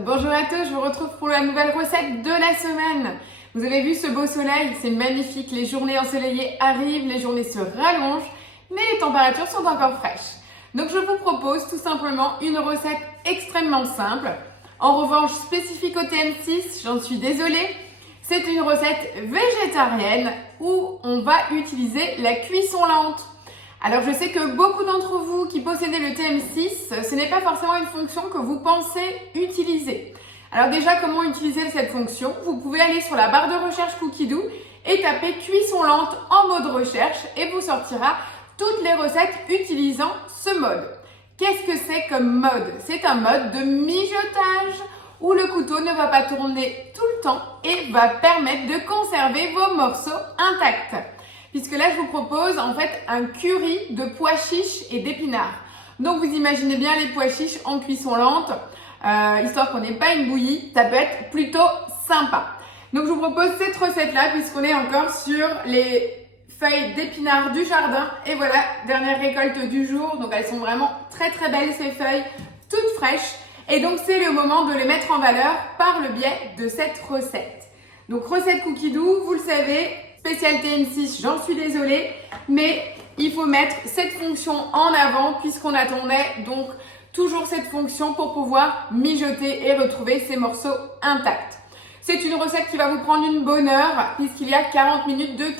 Bonjour à tous, je vous retrouve pour la nouvelle recette de la semaine. Vous avez vu ce beau soleil, c'est magnifique, les journées ensoleillées arrivent, les journées se rallongent, mais les températures sont encore fraîches. Donc je vous propose tout simplement une recette extrêmement simple. En revanche, spécifique au TM6, j'en suis désolée, c'est une recette végétarienne où on va utiliser la cuisson lente. Alors je sais que beaucoup d'entre vous qui possédez le TM6, ce n'est pas forcément une fonction que vous pensez utiliser. Alors déjà, comment utiliser cette fonction? Vous pouvez aller sur la barre de recherche Cookidoo et taper cuisson lente en mode recherche et vous sortira toutes les recettes utilisant ce mode. Qu'est-ce que c'est comme mode? C'est un mode de mijotage où le couteau ne va pas tourner tout le temps et va permettre de conserver vos morceaux intacts. Puisque là, je vous propose en fait un curry de pois chiches et d'épinards. Donc, vous imaginez bien les pois chiches en cuisson lente, histoire qu'on n'ait pas une bouillie. Ça peut être plutôt sympa. Donc, je vous propose cette recette-là puisqu'on est encore sur les feuilles d'épinards du jardin. Et voilà, dernière récolte du jour. Donc, elles sont vraiment très très belles ces feuilles, toutes fraîches. Et donc, c'est le moment de les mettre en valeur par le biais de cette recette. Donc, recette Cookidoo, vous le savez, spécialité M6, j'en suis désolée, mais il faut mettre cette fonction en avant puisqu'on attendait donc toujours cette fonction pour pouvoir mijoter et retrouver ces morceaux intacts. C'est une recette qui va vous prendre une bonne heure puisqu'il y a 40 minutes de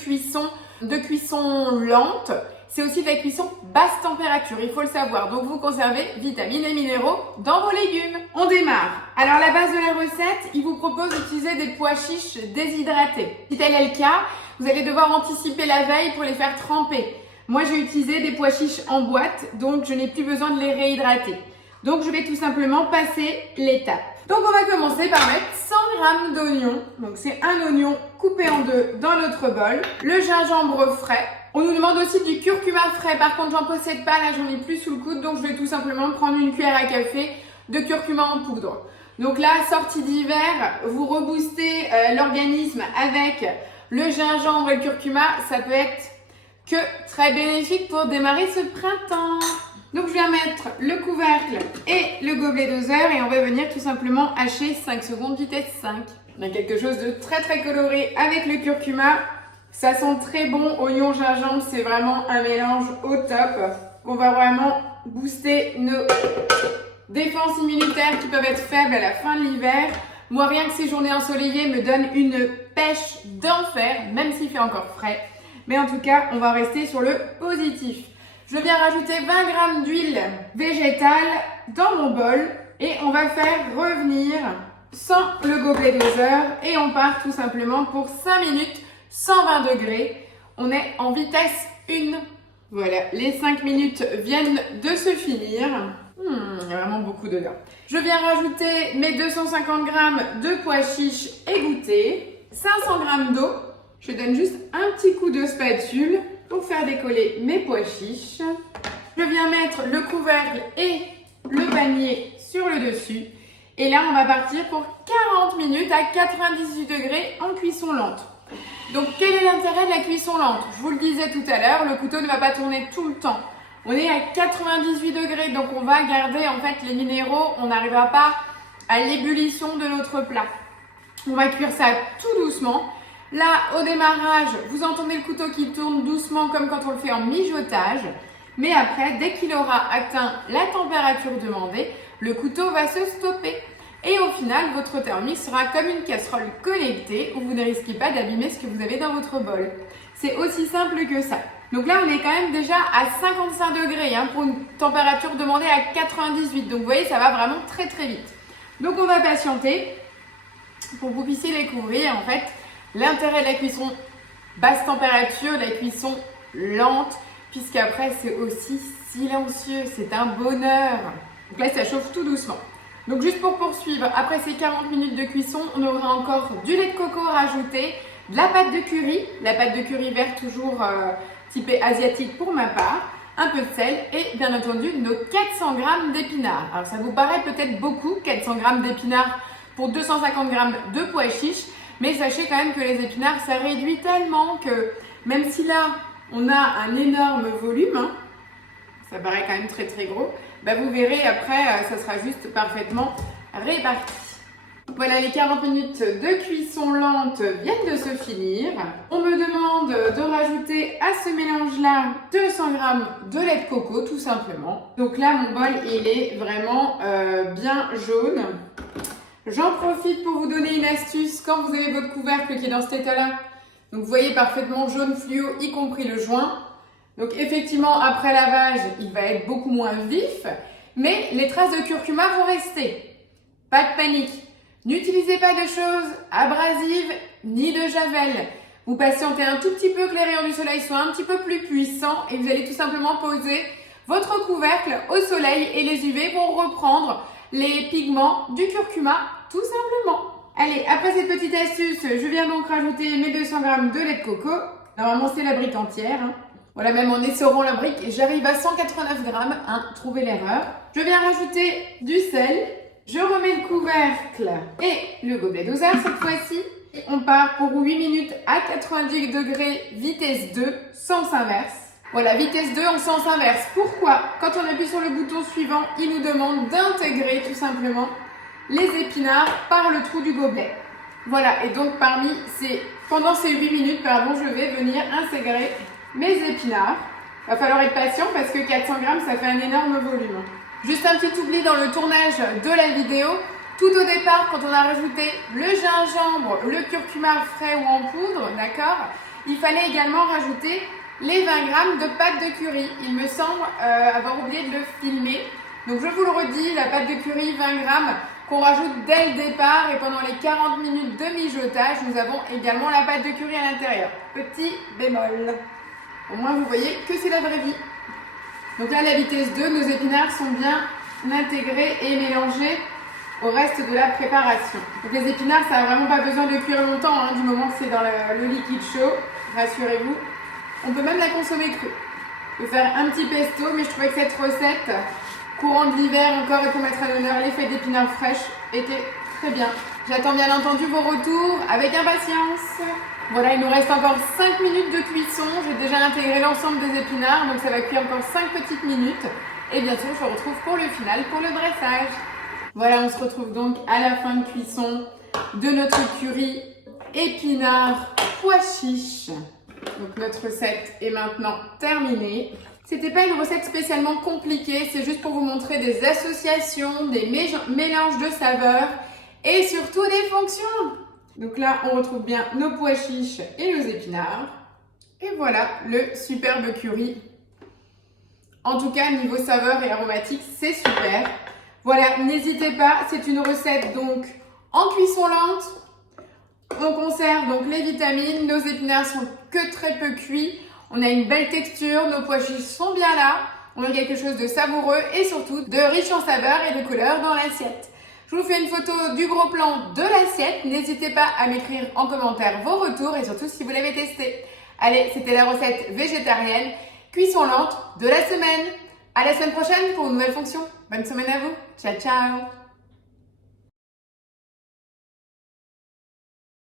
cuisson lente. C'est aussi de la cuisson basse température, il faut le savoir. Donc vous conservez vitamines et minéraux dans vos légumes. On démarre. Alors la base de la recette, il vous propose d'utiliser des pois chiches déshydratés. Si tel est le cas, vous allez devoir anticiper la veille pour les faire tremper. Moi j'ai utilisé des pois chiches en boîte, donc je n'ai plus besoin de les réhydrater. Donc je vais tout simplement passer l'étape. Donc on va commencer par mettre 100 g d'oignon. Donc c'est un oignon coupé en deux dans notre bol. Le gingembre frais. On nous demande aussi du curcuma frais. Par contre, j'en possède pas, là j'en ai plus sous le coude, donc je vais tout simplement prendre une cuillère à café de curcuma en poudre. Donc là, sortie d'hiver, vous reboostez l'organisme avec le gingembre et le curcuma, ça peut être que très bénéfique pour démarrer ce printemps. Donc je viens mettre le couvercle et le gobelet doseur et on va venir tout simplement hacher 5 secondes vitesse 5. On a quelque chose de très très coloré avec le curcuma. Ça sent très bon, oignon, gingembre, c'est vraiment un mélange au top. On va vraiment booster nos défenses immunitaires qui peuvent être faibles à la fin de l'hiver. Moi, rien que ces journées ensoleillées me donnent une pêche d'enfer, même s'il fait encore frais. Mais en tout cas, on va rester sur le positif. Je viens rajouter 20 g d'huile végétale dans mon bol et on va faire revenir sans le gobelet doseur et on part tout simplement pour 5 minutes. 120 degrés, on est en vitesse 1. Voilà, les 5 minutes viennent de se finir. Il y a vraiment beaucoup d'odeur. Je viens rajouter mes 250 g de pois chiches égouttés, 500 g d'eau. Je donne juste un petit coup de spatule pour faire décoller mes pois chiches. Je viens mettre le couvercle et le panier sur le dessus. Et là, on va partir pour 40 minutes à 98 degrés en cuisson lente. Donc quel est l'intérêt de la cuisson lente? Je vous le disais tout à l'heure, le couteau ne va pas tourner tout le temps. On est à 98 degrés, donc on va garder en fait les minéraux, on n'arrivera pas à l'ébullition de notre plat. On va cuire ça tout doucement. Là, au démarrage, vous entendez le couteau qui tourne doucement comme quand on le fait en mijotage. Mais après, dès qu'il aura atteint la température demandée, le couteau va se stopper. Et au final, votre Thermomix sera comme une casserole connectée où vous ne risquez pas d'abîmer ce que vous avez dans votre bol. C'est aussi simple que ça. Donc là, on est quand même déjà à 55 degrés pour une température demandée à 98. Donc vous voyez, ça va vraiment très très vite. Donc on va patienter pour que vous puissiez découvrir en fait l'intérêt de la cuisson basse température, de la cuisson lente, puisqu'après c'est aussi silencieux, c'est un bonheur. Donc là, ça chauffe tout doucement. Donc juste pour poursuivre, après ces 40 minutes de cuisson, on aura encore du lait de coco rajouté, de la pâte de curry verte toujours typée asiatique pour ma part, un peu de sel et bien entendu nos 400 g d'épinards. Alors ça vous paraît peut-être beaucoup, 400 g d'épinards pour 250 g de pois chiches, mais sachez quand même que les épinards ça réduit tellement que même si là on a un énorme volume, ça paraît quand même très très gros, bah vous verrez après ça sera juste parfaitement réparti. Voilà, les 40 minutes de cuisson lente viennent de se finir. On me demande de rajouter à ce mélange-là 200 g de lait de coco, tout simplement. Donc là, mon bol, il est vraiment bien jaune. J'en profite pour vous donner une astuce quand vous avez votre couvercle qui est dans cet état-là. Donc vous voyez parfaitement jaune fluo, y compris le joint. Donc effectivement, après lavage, il va être beaucoup moins vif, mais les traces de curcuma vont rester. Pas de panique. N'utilisez pas de choses abrasives ni de javel. Vous patientez un tout petit peu que les rayons du soleil soient un petit peu plus puissants et vous allez tout simplement poser votre couvercle au soleil et les UV vont reprendre les pigments du curcuma tout simplement. Allez, après cette petite astuce, je viens donc rajouter mes 200 g de lait de coco. Normalement, c'est la brique entière. Voilà, même en essorant la brique, j'arrive à 189 g, trouvez l'erreur. Je viens rajouter du sel. Je remets le couvercle et le gobelet doseur cette fois-ci. On part pour 8 minutes à 90 degrés, vitesse 2, sens inverse. Voilà, vitesse 2 en sens inverse. Pourquoi? Quand on appuie sur le bouton suivant, il nous demande d'intégrer tout simplement les épinards par le trou du gobelet. Voilà, et donc pendant ces 8 minutes, je vais venir intégrer mes épinards. Il va falloir être patient parce que 400 g, ça fait un énorme volume. Juste un petit oubli dans le tournage de la vidéo. Tout au départ, quand on a rajouté le gingembre, le curcuma frais ou en poudre, d'accord, il fallait également rajouter les 20 g de pâte de curry. Il me semble avoir oublié de le filmer. Donc je vous le redis, la pâte de curry, 20 g qu'on rajoute dès le départ et pendant les 40 minutes de mijotage, nous avons également la pâte de curry à l'intérieur. Petit bémol. Au moins vous voyez que c'est la vraie vie. Donc là, à la vitesse 2, nos épinards sont bien intégrés et mélangés au reste de la préparation. Donc les épinards, ça n'a vraiment pas besoin de cuire longtemps, du moment que c'est dans le liquide chaud, rassurez-vous. On peut même la consommer crue. On peut faire un petit pesto, mais je trouvais que cette recette, courant de l'hiver encore et pour mettre à l'honneur les feuilles d'épinards fraîches, était très bien. J'attends bien entendu vos retours avec impatience. Voilà, il nous reste encore 5 minutes de cuisson. J'ai déjà intégré l'ensemble des épinards, donc ça va cuire encore 5 petites minutes. Et bientôt, je vous retrouve pour le final, pour le dressage. Voilà, on se retrouve donc à la fin de cuisson de notre curry épinards pois chiches. Donc notre recette est maintenant terminée. C'était pas une recette spécialement compliquée, c'est juste pour vous montrer des associations, des mélanges de saveurs et surtout des fonctions. Donc là, on retrouve bien nos pois chiches et nos épinards. Et voilà le superbe curry. En tout cas, niveau saveur et aromatique, c'est super. Voilà, n'hésitez pas, c'est une recette donc en cuisson lente. On conserve donc les vitamines, nos épinards sont que très peu cuits. On a une belle texture, nos pois chiches sont bien là. On a quelque chose de savoureux et surtout de riche en saveurs et de couleurs dans l'assiette. Je vous fais une photo du gros plan de l'assiette. N'hésitez pas à m'écrire en commentaire vos retours et surtout si vous l'avez testé. Allez, c'était la recette végétarienne, cuisson lente de la semaine. À la semaine prochaine pour une nouvelle fonction. Bonne semaine à vous. Ciao, ciao.